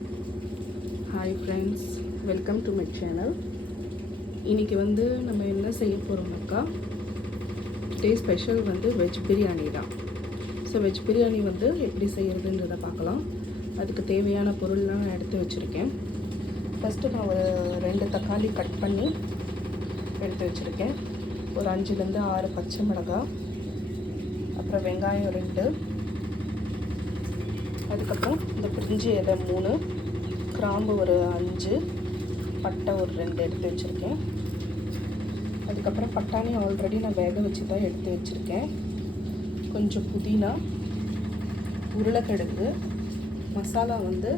Hi friends, welcome to my channel. இன்றைக்கி வந்து நம்ம என்ன செய்ய போகிறோம்னாக்கா, டே ஸ்பெஷல் வந்து வெஜ் பிரியாணி தான். ஸோ வெஜ் பிரியாணி வந்து எப்படி செய்கிறதுன்றதை பார்க்கலாம். அதுக்கு தேவையான பொருள்லாம் நான் எடுத்து வச்சுருக்கேன். ஃபஸ்ட்டு நான் ஒரு 2 தக்காளி கட் பண்ணி எடுத்து வச்சுருக்கேன். ஒரு 5லேருந்து 6 பச்சை மிளகாய், அப்புறம் வெங்காயம் 2, அதுக்கப்புறம் இந்த பிரிஞ்சி இலை 3, கிராம்பு ஒரு 5, பட்டை ஒரு 2 எடுத்து வச்சுருக்கேன். அதுக்கப்புறம் பட்டாணி ஆல்ரெடி நான் வேக வச்சு தான் எடுத்து வச்சுருக்கேன். கொஞ்சம் புதினா, உருளைக்கிழங்கு, மசாலா வந்து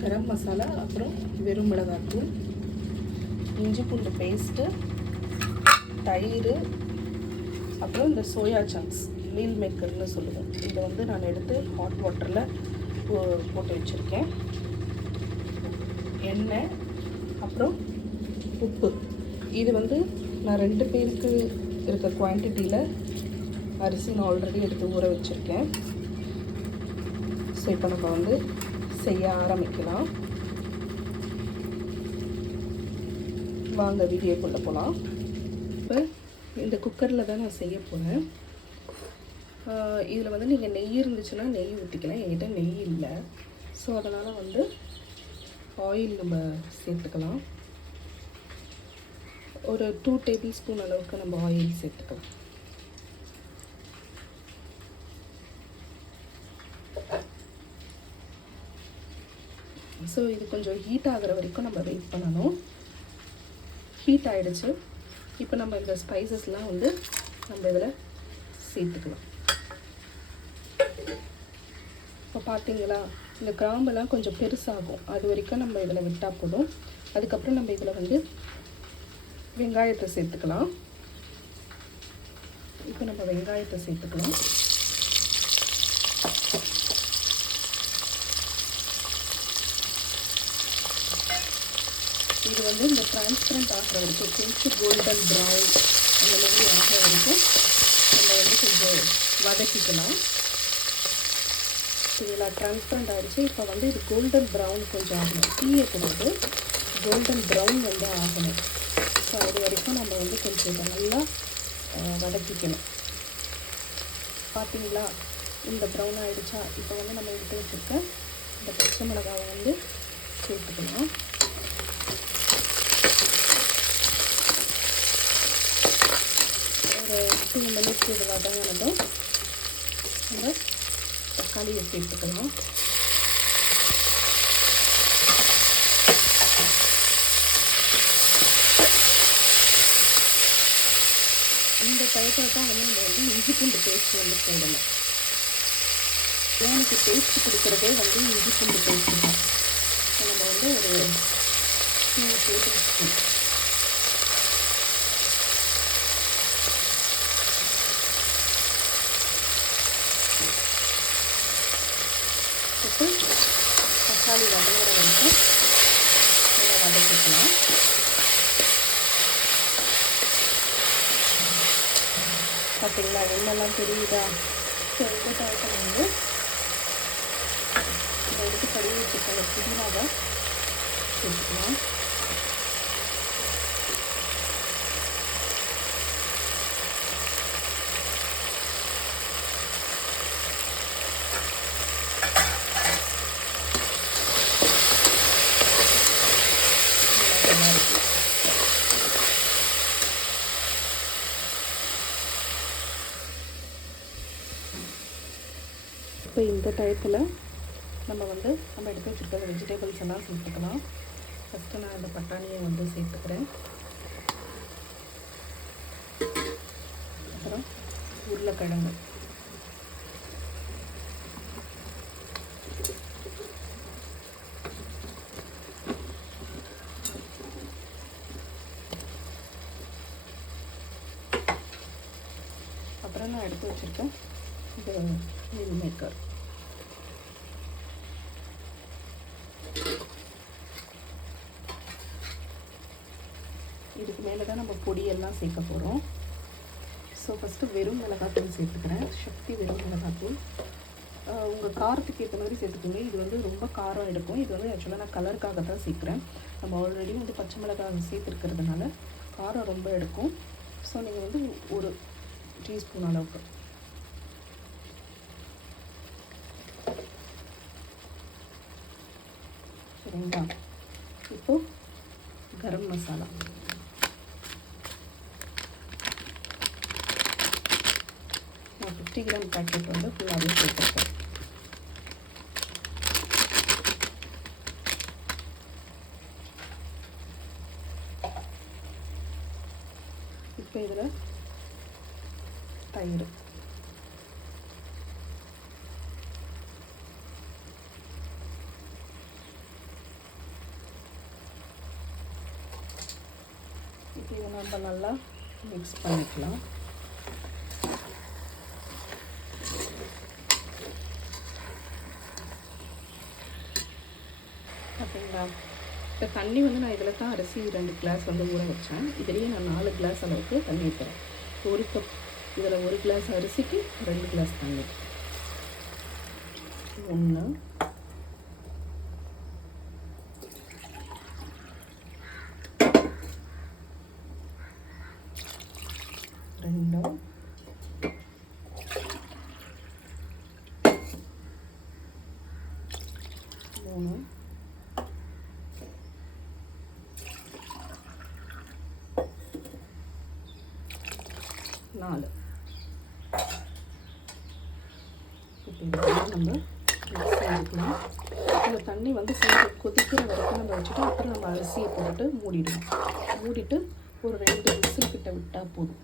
கரம் மசாலா, அப்புறம் வெறும் மிளகாத்தூள், இஞ்சி பூண்டு பேஸ்ட்டு, தயிர், அப்புறம் இந்த சோயா சங்க்ஸ் மீல் மேக்கர்னு சொல்லுவோம். இதை வந்து நான் எடுத்து ஹாட் வாட்டரில் போட்டு வச்சுருக்கேன். எண்ணெய், அப்புறம் உப்பு. இது வந்து நான் 2 பேருக்கு இருக்க குவான்டிட்டியில் அரிசி நான் ஆல்ரெடி எடுத்து ஊற வச்சுருக்கேன். ஸோ இப்போ நம்ம வந்து செய்ய ஆரம்பிக்கலாம். வாங்க வீடியோக்குள்ளே போகலாம். இப்போ இந்த குக்கரில் தான் நான் செய்ய போகிறேன். இதில் வந்து நீங்கள் நெய் இருந்துச்சுன்னா நெய் ஊற்றிக்கலாம். என்கிட்ட நெய் இல்லை, ஸோ அதனால் வந்து ஆயில் நம்ம சேர்த்துக்கலாம். ஒரு 2 டேபிள் ஸ்பூன் அளவுக்கு நம்ம ஆயில் சேர்த்துக்கலாம். ஸோ இது கொஞ்சம் ஹீட் ஆகிற வரைக்கும் நம்ம வெயிட் பண்ணணும். ஹீட் ஆகிடுச்சு. இப்போ நம்ம இந்த ஸ்பைசஸ்லாம் வந்து நம்ம இதில் சேர்த்துக்கலாம். இப்போ பார்த்தீங்களா, இந்த கிராம்பெல்லாம் கொஞ்சம் பெருசாகும். அது வரைக்கும் நம்ம இதில் விட்டால் போதும். அதுக்கப்புறம் நம்ம இதில் வந்து வெங்காயத்தை சேர்த்துக்கலாம். இப்போ நம்ம வெங்காயத்தை சேர்த்துக்கலாம். இது வந்து இந்த டிரான்ஸ்பரண்ட் ஆகிற வரைக்கும், கொஞ்சம் கோல்டன் ப்ரௌன் அந்த மாதிரி ஆகிற வரைக்கும் நம்ம வந்து கொஞ்சம் வதக்கிக்கலாம். இதெல்லாம் டிரான்ஸ்பரண்ட் ஆகிடுச்சு. இப்போ வந்து இது கோல்டன் ப்ரௌன் கொஞ்சம் ஆகணும். தீயக்கூடாது, கோல்டன் ப்ரௌன் வந்து ஆகணும். ஸோ அது வரைக்கும் நம்ம வந்து கொஞ்சம் இதை நல்லா வதக்கிக்கணும். பார்த்தீங்களா, இந்த ப்ரௌன் ஆகிடுச்சா? இப்போ வந்து நம்ம எடுத்து வச்சுருக்க இந்த பச்சை மிளகாவை வந்து சேர்த்துக்கலாம். ஒரு 2 மினிட்ஸ் இது வதங்கினதும் நம்ம தக்காளியை சேர்த்துக்கலாம். இந்த டயத்தில் தான் வந்து நம்ம வந்து இஞ்சி பூண்டு பேஸ்ட் வந்து போடணும். எனக்கு டேஸ்ட் கொடுக்குறதே வந்து இஞ்சி பூண்டு பேஸ்ட்டு தான். நம்ம வந்து ஒரு 2 டேபிள் ஸ்பூன் போட்டு தக்காளி வதங்குற வரைக்கும் நம்ம வதக்கிக்கலாம். பார்த்தீங்களா, எண்ணெல்லாம் தெரியுதா? ஸோ இந்த டயத்தில் வந்து நம்ம எடுத்து கழுவி வச்சுருக்க புதினாவை சேர்த்துக்கலாம். இப்போ இந்த டயத்தில் நம்ம எடுத்து வச்சுருக்க வெஜிடபிள்ஸ் எல்லாம் சேர்த்துக்கலாம். ஃபஸ்ட்டு நான் இந்த பட்டாணியை வந்து சேர்த்துக்கிறேன். அப்புறம் உருளைக்கிழங்கு, அப்புறம் நான் எடுத்து வச்சுருக்கேன் இது மீல் மேக்கர். இதுக்கு மேலே தான் நம்ம பொடியெல்லாம் சேர்க்க போகிறோம். ஸோ ஃபஸ்ட்டு வெறும் மிளகாத்தூள் சேர்த்துக்கிறேன். சக்தி வெறும் மிளகாத்தூள். உங்கள் காரத்துக்கு ஏற்ற மாதிரி சேர்த்துக்கோங்க. இது வந்து ரொம்ப காரம் எடுக்கும். இது வந்து ஆக்சுவலாக நான் கலருக்காக தான் சேர்க்குறேன். நம்ம ஆல்ரெடி வந்து பச்சை மிளகாய் சேர்த்துருக்கிறதுனால காரம் ரொம்ப எடுக்கும். ஸோ நீங்கள் வந்து ஒரு டீஸ்பூன் அளவுக்கு சரிங்களா. இப்போது கரம் மசாலா நான் 50 கிராம் பேக்கெட் வந்து ஃபுல்லாகவே சேர்த்துருக்கேன். இப்போ இதில் தயிர் இப்போ இதை நம்ம நல்லா மிக்ஸ் பண்ணிக்கலாம். ஓகேங்களா. இப்போ தண்ணி வந்து நான் இதில் தான் அரிசி 2 கிளாஸ் வந்து ஊற வச்சேன். இதுலேயே நான் 4 கிளாஸ் அளவுக்கு தண்ணி ஊற்றுறேன். 1 கப் இதில் 1 கிளாஸ் அரிசிக்கு 2 கிளாஸ் தண்ணி. 1 2 3 4. இப்போ இதெல்லாம் நம்ம மிக்ஸ் பண்ணிக்கலாம். இந்த தண்ணி வந்து கொஞ்சம் கொதிக்கிற வரைக்கும் நம்ம வச்சுட்டு அப்புறம் நம்ம அரிசியை போட்டு மூடிடுவோம். மூடிட்டு ஒரு 2 விசில் கிட்ட விட்டால் போதும்.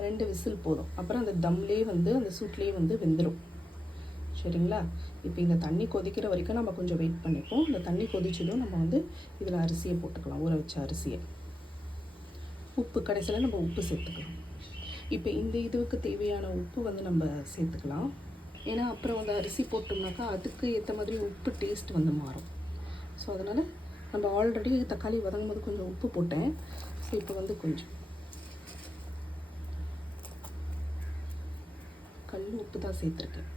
2 விசில் போதும். அப்புறம் அந்த தம்லேயே வந்து அந்த சூட்லேயே வந்து வெந்துடும். சரிங்களா. இப்போ இந்த தண்ணி கொதிக்கிற வரைக்கும் நம்ம கொஞ்சம் வெயிட் பண்ணிப்போம். இந்த தண்ணி கொதிச்சதும் நம்ம வந்து இதில் அரிசியை போட்டுக்கலாம், ஊற வச்ச அரிசியை. உப்பு கடைசியில் நம்ம உப்பு சேர்த்துக்கலாம். இப்போ இந்த இதுவுக்கு தேவையான உப்பு வந்து நம்ம சேர்த்துக்கலாம். ஏன்னா அப்புறம் வந்து அரிசி போட்டோம்னாக்கா அதுக்கு ஏற்ற மாதிரி உப்பு டேஸ்ட் வந்து மாறும். ஸோ அதனால் நம்ம ஆல்ரெடி தக்காளி வதங்கும் போது கொஞ்சம் உப்பு போட்டேன். ஸோ இப்போ வந்து கொஞ்சம் கல் உப்பு தான் சேர்த்துருக்கேன்.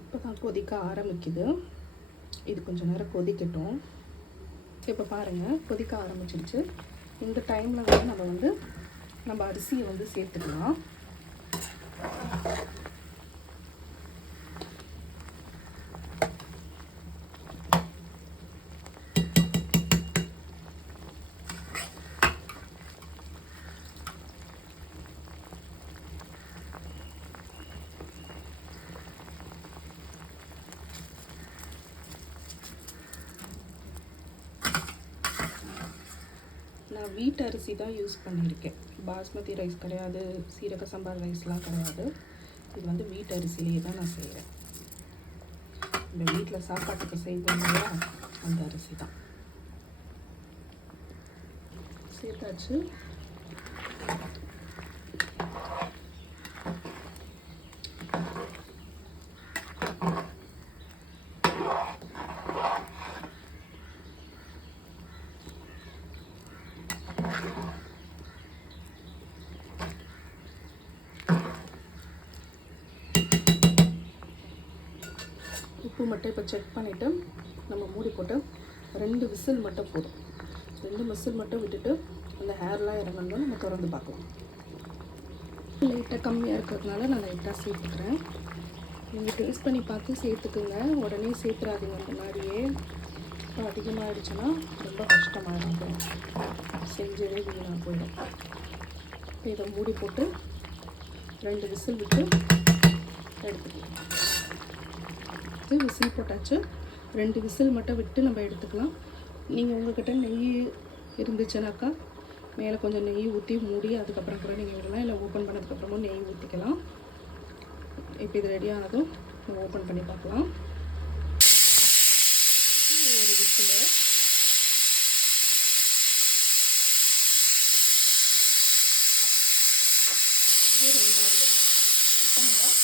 இப்போ தான் கொதிக்க ஆரம்பிக்குது. இது கொஞ்சம் நேரம் கொதிக்கட்டும். இப்போ பாருங்கள் கொதிக்க ஆரம்பிச்சிருச்சு. இந்த டைமில் வந்து நம்ம அரிசியை வந்து சேர்த்துக்கலாம். நான் வீட்டு அரிசி தான் யூஸ் பண்ணியிருக்கேன். பாஸ்மதி ரைஸ் கிடையாது, சீரக சம்பா ரைஸ்லாம் கிடையாது. இது வந்து வீட்டு அரிசிலேயே தான் நான் செய்கிறேன். இந்த வீட்டில் சாப்பாட்டுக்கு செய்வோம் இல்லையா, அந்த அரிசி தான் சேர்த்தாச்சு. உப்பு மட்டும் இப்போ செக் பண்ணிவிட்டு நம்ம மூடி போட்டு 2 விசில் மட்டும் போதும். 2 விசில் மட்டும் விட்டுட்டு அந்த ஹேர்லாம் இறங்கணும். நம்ம திறந்து பார்க்கலாம். லைட்டாக கம்மியாக இருக்கிறதுனால நான் லைட்டாக சேர்த்துக்கிறேன். நீங்கள் டேஸ்ட் பண்ணி பார்த்து சேர்த்துக்குங்க. உடனே சேர்த்துறாதீங்க. முன்னாடியே இப்போ அதிகமாகிடுச்சுன்னா ரொம்ப கஷ்டமாகிடும், செஞ்சதே வீணாக போயிடும். இப்போ இதை மூடி போட்டு 2 விசில் விட்டு எடுத்துக்கலாம். விசில் போட்டாச்சு. 2 விசில் மட்டும் விட்டு நம்ம எடுத்துக்கலாம். நீங்கள் உங்கள்கிட்ட நெய் இருந்துச்சுனாக்கா மேலே கொஞ்சம் நெய் ஊற்றி மூடி அதுக்கப்புறம் கூட நீங்கள் விடலாம். இல்லை ஓப்பன் பண்ணதுக்கப்புறமும் நெய் ஊற்றிக்கலாம். இப்போ இது ரெடி ஆனதும் நம்ம ஓப்பன் பண்ணி பார்க்கலாம். ஒரு விசில் இது 2வது. இப்போ நம்ம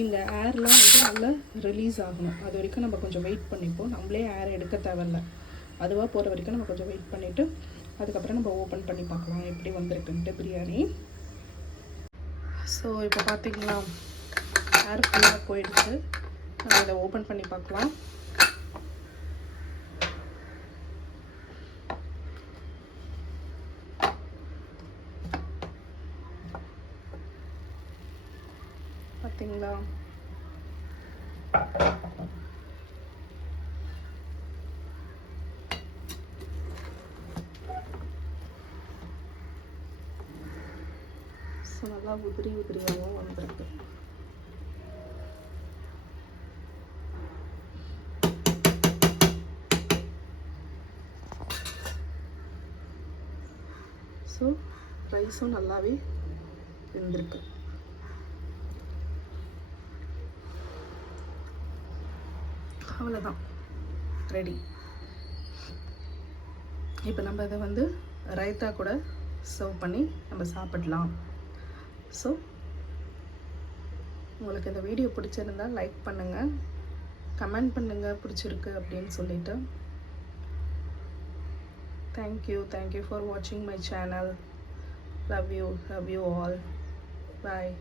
இந்த ஏர்லாம் வந்து நல்லா ரிலீஸ் ஆகணும். அது வரைக்கும் நம்ம கொஞ்சம் வெயிட் பண்ணிப்போம். நம்மளே ஏர் எடுக்க தேவையில்ல. அதுவாக போகிற வரைக்கும் நம்ம கொஞ்சம் வெயிட் பண்ணிவிட்டு அதுக்கப்புறம் நம்ம ஓப்பன் பண்ணி பார்க்கலாம் எப்படி வந்திருக்குன்ட்டு பிரியாணி. ஸோ இப்போ பார்த்திங்கன்னா ஏர் ஃபுல்லாக போயிடுச்சு. நம்ம இதை ஓப்பன் பண்ணி பார்க்கலாம். பார்த்தீங்களா? ஸோ நல்லா உதிரி உதிரியாகவும் வந்திருக்கு. ஸோ ரைஸும் நல்லாவே வெந்திருக்கு. அவ்வளோதான், ரெடி. இப்போ நம்ம இதை வந்து ரைத்தா கூட சர்வ் பண்ணி நம்ம சாப்பிடலாம். ஸோ உங்களுக்கு இந்த வீடியோ பிடிச்சிருந்தால் லைக் பண்ணுங்கள், கமெண்ட் பண்ணுங்கள் பிடிச்சிருக்கு அப்படின்னு சொல்லிட்டு. தேங்க்யூ ஃபார் வாட்சிங் my channel. Love you all. Bye.